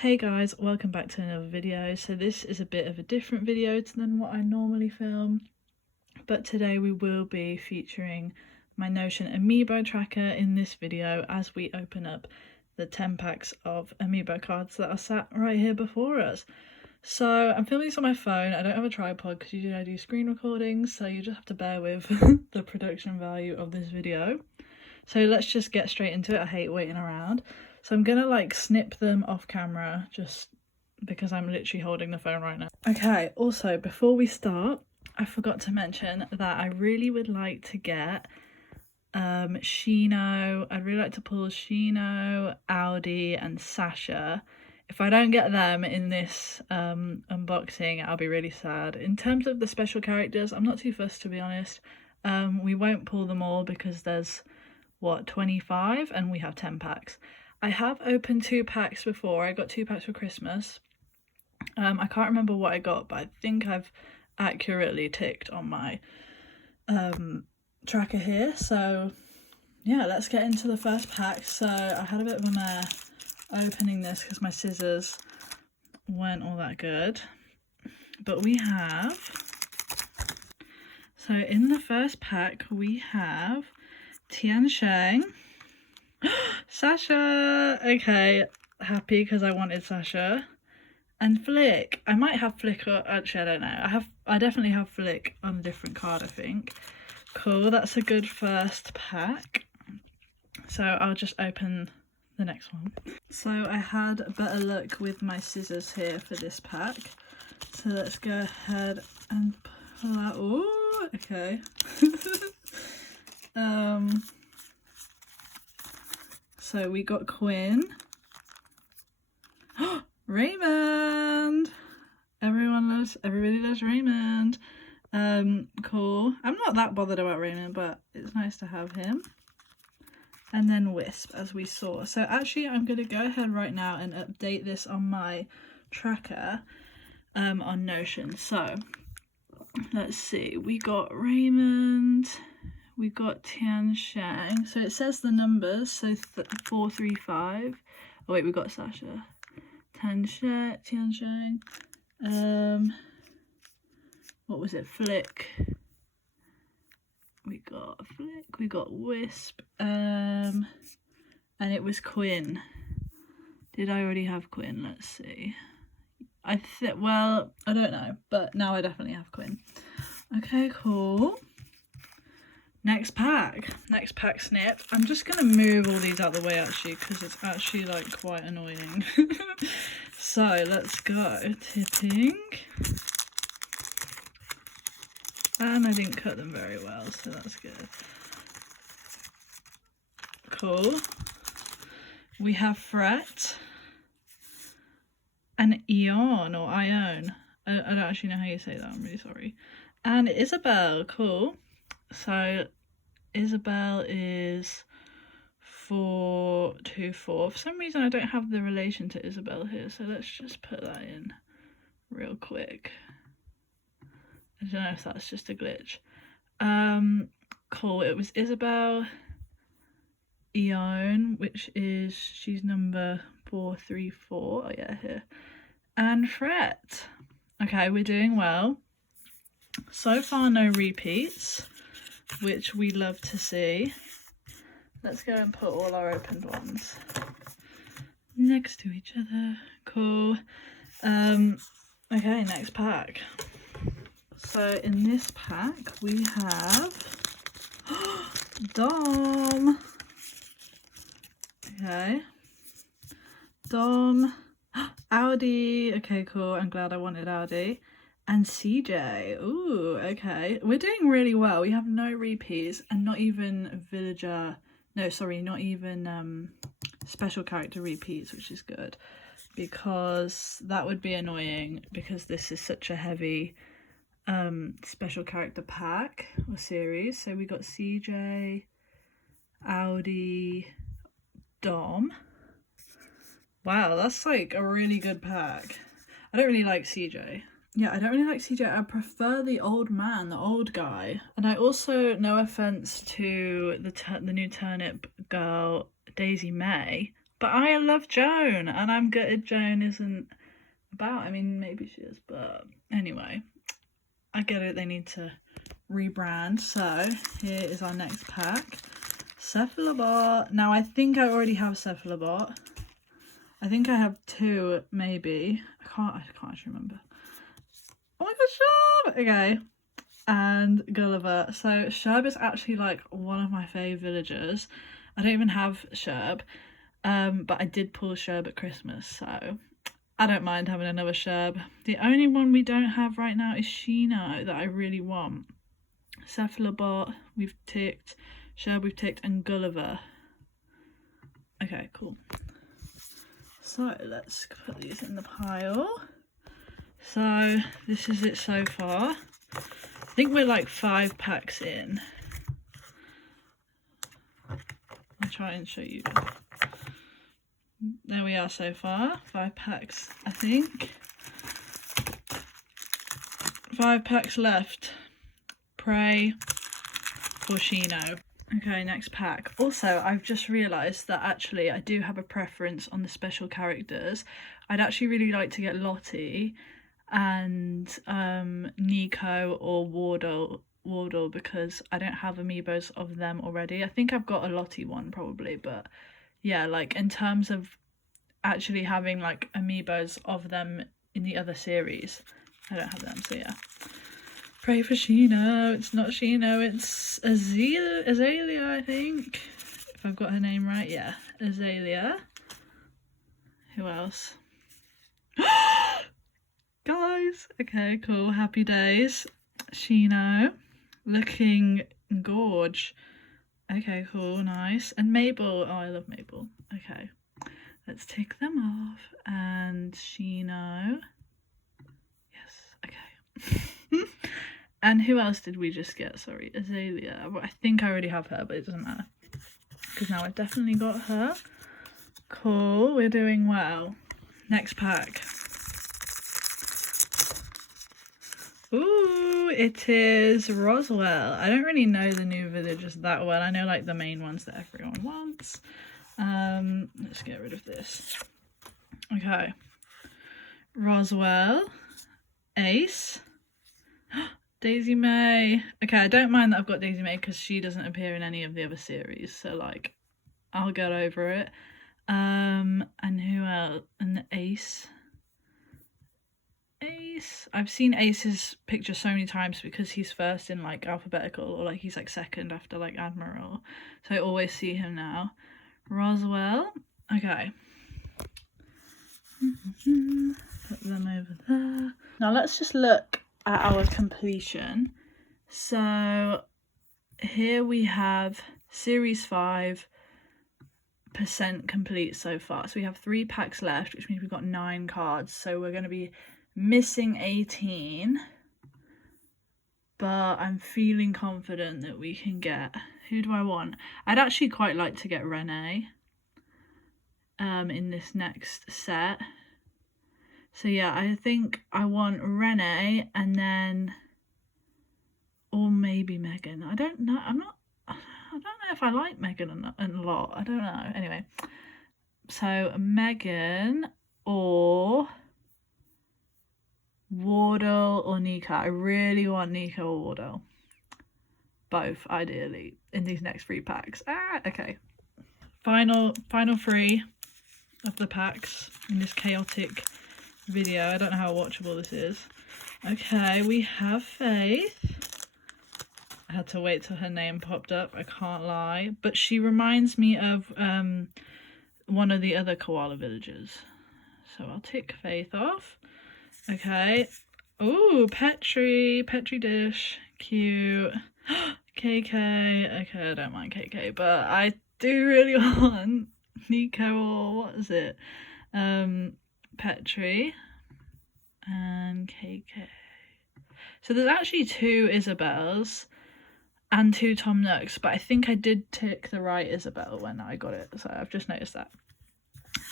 Hey guys, welcome back to another video. So this is a bit of a different video than what I normally film, but today we will be featuring my Notion amiibo tracker in this video as we open up the 10 packs of amiibo cards that are sat right here before us. So I'm filming this on my phone. I don't have a tripod because usually I do screen recordings, so you just have to bear with the production value of this video. So let's just get straight into it. I hate waiting around. So I'm gonna like snip them off camera just because I'm literally holding the phone right now. Okay, also before we start, I forgot to mention that I really would like to get Shino. I'd really like to pull Shino, Audi and Sasha. If I don't get them in this unboxing, I'll be really sad. In terms of the special characters, I'm not too fussed, to be honest. We won't pull them all because there's 25 and we have 10 packs. I have opened 2 packs before. I got 2 packs for Christmas. I can't remember what I got, but I think I've accurately ticked on my tracker here. So yeah, let's get into the first pack. So I had a bit of a mare opening this because my scissors weren't all that good, but we have, so in the first pack we have Tian Sheng, Sasha, okay, happy because I wanted Sasha, and Flick. I might have Flick, or actually I don't know, I definitely have Flick on a different card, I think. Cool, that's a good first pack. So I'll just open the next one. So I had better luck with my scissors here for this pack, so let's go ahead and pull out. Oh, okay. So we got Quinn. Raymond! Everybody loves Raymond. Cool. I'm not that bothered about Raymond, but it's nice to have him. And then Wisp, as we saw. So actually I'm going to go ahead right now and update this on my tracker on Notion. So let's see, we got Raymond, we got Tian Sheng. So it says the numbers, so 435. Oh wait, we got Sasha. Tian Sheng. What was it? Flick. We got Flick, we got Wisp, and it was Quinn. Did I already have Quinn? Let's see. Well, I don't know, but now I definitely have Quinn. Okay, cool. Next pack snip. I'm just gonna move all these out of the way actually because it's actually like quite annoying. So let's go. Tipping. And I didn't cut them very well, so that's good. Cool. We have Fret and Ion or Ione. I don't actually know how you say that, I'm really sorry. And Isabel, cool. So Isabel is 424. For some reason I don't have the relation to Isabel here, so let's just put that in real quick. I don't know if that's just a glitch. Cool, it was Isabel, Ione, which is, she's number 434, oh yeah, here, and Fret. Okay, we're doing well. So far no repeats, which we love to see. Let's go and put all our opened ones next to each other. Cool. Okay, next pack. So in this pack we have Dom. Okay. Dom. Audi. Okay, cool. I'm glad I wanted Audi. And CJ. Ooh, okay. We're doing really well. We have no repeats and not even villager. No, sorry, not even special character repeats, which is good. Because that would be annoying because this is such a heavy special character pack or series. So we got CJ, Audi, Dom. Wow, that's like a really good pack. I don't really like CJ. Yeah, I don't really like CJ. I prefer the old man, the old guy. And I also, no offense to the new turnip girl, Daisy May, But I love Joan, and I'm gutted Joan isn't about. I mean, maybe she is, but anyway, I get it. They need to rebrand. So here is our next pack. Cephalobot. Now I think I already have Cephalobot. I think I have 2, maybe. I can't actually remember. Oh my god, Sherb! Okay. And Gulliver. So Sherb is actually like one of my fave villagers. I don't even have Sherb. But I did pull Sherb at Christmas, so I don't mind having another Sherb. The only one we don't have right now is Shino that I really want. Cephalobot we've ticked, Sherb we've ticked, and Gulliver. Okay, cool. So let's put these in the pile. So this is it so far. I think we're like 5 packs in. I'll try and show you. There we are so far. 5 packs, I think. 5 packs left. Pray for Shino. Okay, next pack. Also, I've just realised that actually I do have a preference on the special characters. I'd actually really like to get Lottie and Nico or Wardle because I don't have amiibos of them already. I think I've got a Lottie one probably, but yeah, like in terms of actually having like amiibos of them in the other series, I don't have them, so yeah. Pray for Shino. It's not Shino, it's Azalea, I think. If I've got her name right, yeah. Azalea. Who else? Guys! Okay, cool. Happy days. Shino. Looking gorge. Okay, cool, nice. And Mabel. Oh, I love Mabel. Okay. Let's tick them off. And Shino. Yes, okay. And who else did we just get? Sorry, Azalea. Well, I think I already have her, but it doesn't matter. Because now I've definitely got her. Cool, we're doing well. Next pack. Ooh, it is Roswell. I don't really know the new villagers that well. I know like the main ones that everyone wants. Let's get rid of this. Okay. Roswell. Ace. Daisy May. Okay, I don't mind that I've got Daisy May because she doesn't appear in any of the other series, so like I'll get over it. And who else? And the Ace. I've seen Ace's picture so many times because he's first in like alphabetical, or like he's like second after like Admiral, so I always see him now. Roswell. Okay. Put them over there. Now let's just look at our completion. So here we have series 5% complete so far. So we have 3 packs left, which means we've got 9 cards. So we're going to be missing 18, but I'm feeling confident that we can get. Who do I want? I'd actually quite like to get Renee in this next set. So yeah, I think I want Renee and then, or maybe Megan. I don't know. I don't know if I like Megan a lot. I don't know. Anyway, so Megan or Wardle or Nico. I really want Nico or Wardle. Both, ideally, in these next 3 packs. Okay. Final 3 of the packs in this chaotic video. I don't know how watchable this is. Okay, we have Faith. I had to wait till her name popped up, I can't lie. But she reminds me of one of the other koala villagers. So I'll tick Faith off. Okay. Ooh, Petri dish. Cute. KK. Okay, I don't mind KK, but I do really want Nico or what is it? Petri and KK. So there's actually 2 Isabels and 2 Tom Nooks, but I think I did tick the right Isabel when I got it, so I've just noticed that.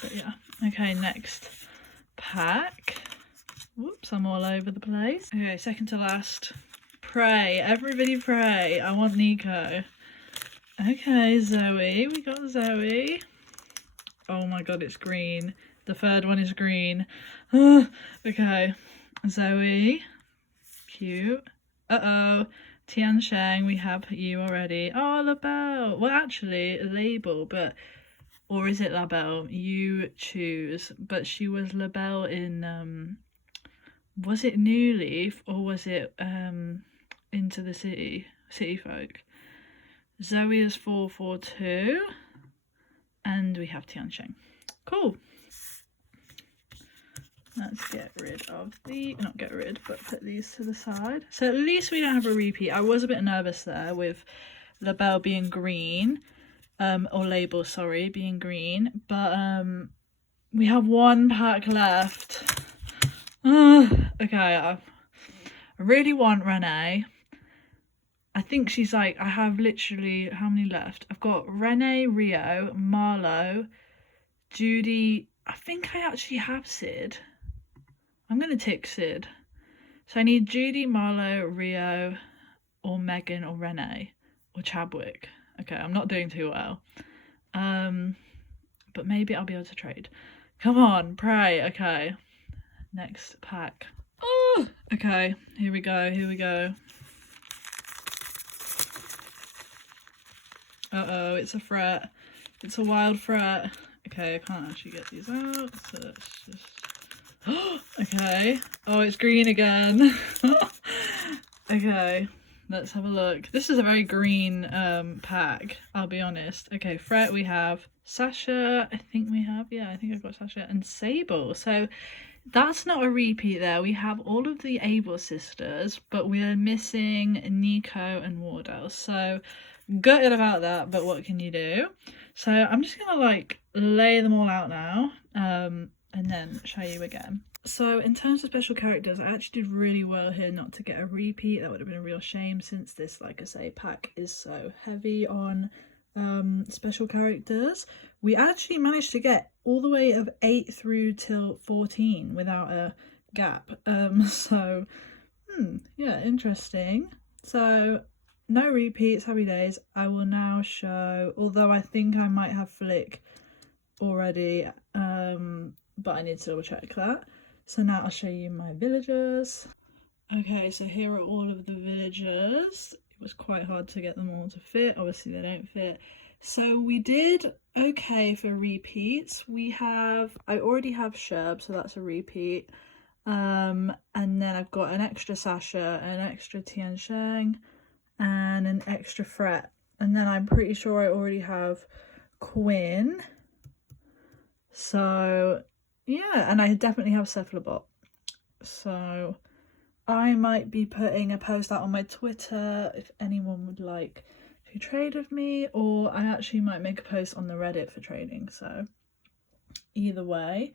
But yeah. Okay, next pack. Whoops, I'm all over the place. Okay, second to last. Pray. Everybody pray. I want Nico. Okay, Zoe. We got Zoe. Oh my god, it's green. The third one is green. Okay, Zoe, cute. Uh-oh, Tian Sheng, we have you already. Oh, LaBelle. Well, actually, Label, but... Or is it LaBelle? You choose. But she was LaBelle in, was it New Leaf or was it, Into the City Folk? Zoe is 442. And we have Tian Sheng. Cool. Let's get rid of the, not get rid, but put these to the side. So at least we don't have a repeat. I was a bit nervous there with LaBelle being green, or Label, sorry, being green. But we have one pack left. Okay, I really want Renee. I think she's like, I have literally, how many left? I've got Renee, Rio, Marlo, Judy. I think I actually have Sid. I'm going to tick Sid. So I need Judy, Marlo, Rio, or Megan, or Renee, or Chadwick. Okay, I'm not doing too well. But maybe I'll be able to trade. Come on, pray. Okay. Next pack. Oh, okay. Here we go. Here we go. Uh-oh, it's a threat. It's a wild threat. Okay, I can't actually get these out, so let's just... Okay. Oh, it's green again. Okay, let's have a look. This is a very green pack, I'll be honest. Okay, Fret we have. Sasha, I think we have. Yeah, I think I've got Sasha and Sable. So that's not a repeat there. We have all of the Able sisters, but we are missing Nico and Wardell. So gutted about that, but what can you do? So I'm just gonna like lay them all out now, and then show you again. So in terms of special characters, I actually did really well here not to get a repeat. That would have been a real shame since this, like I say, pack is so heavy on special characters. We actually managed to get all the way of 8 through till 14 without a gap. So yeah, interesting. So no repeats, happy days. I will now show, although I think I might have Flick already, but I need to double check that. So now I'll show you my villagers. Okay, so here are all of the villagers. It was quite hard to get them all to fit. Obviously they don't fit. So we did okay for repeats. I already have Sherb, so that's a repeat. And then I've got an extra Sasha, an extra Tian Sheng, and an extra Fret. And then I'm pretty sure I already have Quinn. So yeah, and I definitely have Cephalobot. So I might be putting a post out on my Twitter if anyone would like to trade with me, or I actually might make a post on the Reddit for trading. So either way,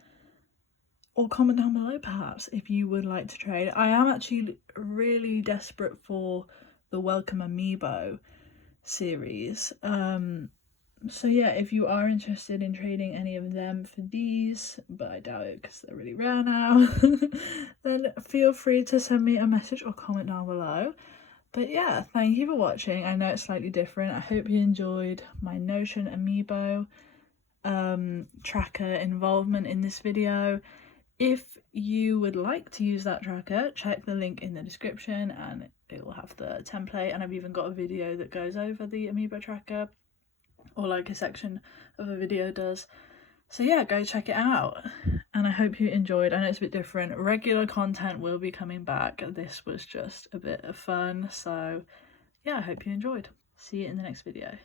or comment down below perhaps if you would like to trade. I am actually really desperate for the Welcome Amiibo series. So yeah, if you are interested in trading any of them for these, but I doubt it because they're really rare now, then feel free to send me a message or comment down below. But yeah, thank you for watching. I know it's slightly different. I hope you enjoyed my Notion Amiibo tracker involvement in this video. If you would like to use that tracker, check the link in the description and it will have the template, and I've even got a video that goes over the Amiibo tracker, or like a section of a video does. So yeah, go check it out, and I hope you enjoyed. I know it's a bit different. Regular content will be coming back. This was just a bit of fun, so yeah, I hope you enjoyed. See you in the next video.